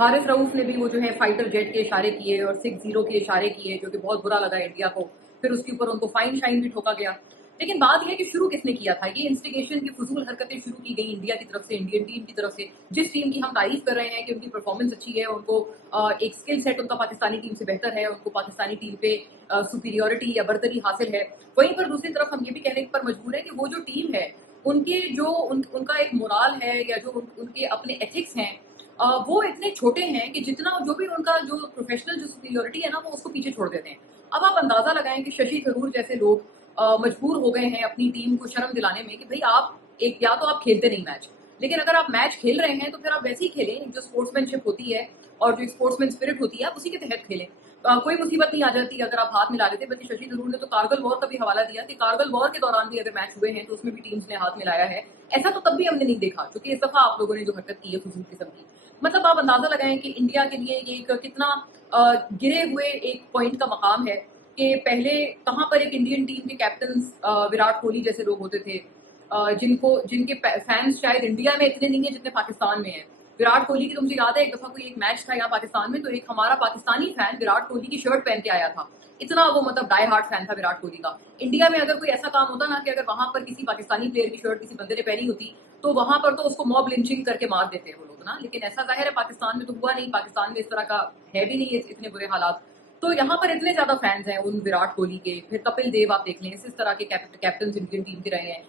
हारिस रऊफ ने भी वो जो है फाइटर जेट के इशारे किए और 6-0 के इशारे किए, जो कि बहुत बुरा लगा इंडिया को। फिर उसके ऊपर उनको फाइन शाइन भी ठोका गया। लेकिन बात यह है कि शुरू किसने किया था? ये इंस्टिगेशन की फजूल हरकतें शुरू की गई इंडिया की तरफ से, इंडियन टीम की तरफ से, जिस टीम की हम तारीफ कर रहे हैं कि उनकी परफॉर्मेंस अच्छी है, उनको एक स्किल सेट उनका पाकिस्तानी टीम से बेहतर है, उनको पाकिस्तानी टीम पे सुपीरियोरिटी या बर्तरी हासिल है। वहीं पर दूसरी तरफ हम ये भी कहने पर मजबूर है कि वो जो टीम है, उनके जो उनका एक मोराल है या जो उनके अपने एथिक्स हैं, वो इतने छोटे हैं कि जितना जो भी उनका जो प्रोफेशनल जो सुपीरियोरिटी है ना, वो उसको पीछे छोड़ देते हैं। अब आप अंदाजा लगाएं कि शशि थरूर जैसे लोग मजबूर हो गए हैं अपनी टीम को शर्म दिलाने में कि भाई आप एक, या तो आप खेलते नहीं मैच, लेकिन अगर आप मैच खेल रहे हैं तो फिर आप वैसे ही खेलें, जो स्पोर्ट्समैनशिप होती है और जो स्पोर्ट्समैन स्पिरिट होती है आप उसी के तहत खेलें। कोई मुसीबत नहीं आ जाती अगर आप हाथ मिला लेते। बल्कि शशि थरूर ने तो कारगिल वॉर का भी हवाला दिया कि कारगिल वॉर के दौरान भी अगर मैच हुए हैं तो उसमें भी टीम्स ने हाथ मिलाया है। ऐसा तो तब भी हमने नहीं देखा, क्योंकि इस दफा आप लोगों ने जो हरकत की है फजूल किस्म की। मतलब आप अंदाजा लगाएं कि इंडिया के लिए ये एक कितना गिरे हुए एक पॉइंट का मकाम है कि पहले कहाँ पर एक इंडियन टीम के कैप्टन विराट कोहली जैसे लोग होते थे, जिनके फैंस शायद इंडिया में इतने नहीं है जितने पाकिस्तान में है। विराट कोहली की तो मुझे याद है एक दफा कोई एक मैच था यहाँ पाकिस्तान में, तो एक हमारा पाकिस्तानी फैन विराट कोहली की शर्ट पहन के आया था। इतना वो मतलब डाई हार्ट फैन था विराट कोहली का। इंडिया में अगर कोई ऐसा काम होता ना कि अगर वहां पर किसी पाकिस्तानी प्लेयर की शर्ट किसी बंदे ने पहनी होती, तो वहां पर तो उसको मॉब लिंचिंग करके मार देते वो लोग ना। लेकिन ऐसा जाहिर है पाकिस्तान में तो हुआ नहीं, पाकिस्तान में इस तरह का है भी नहीं इतने बुरे हालात। तो यहाँ पर इतने ज्यादा फैंस हैं उन विराट कोहली के। फिर कपिल देव आप देख लें, इस तरह के कैप्टन इंडियन टीम के रहे हैं।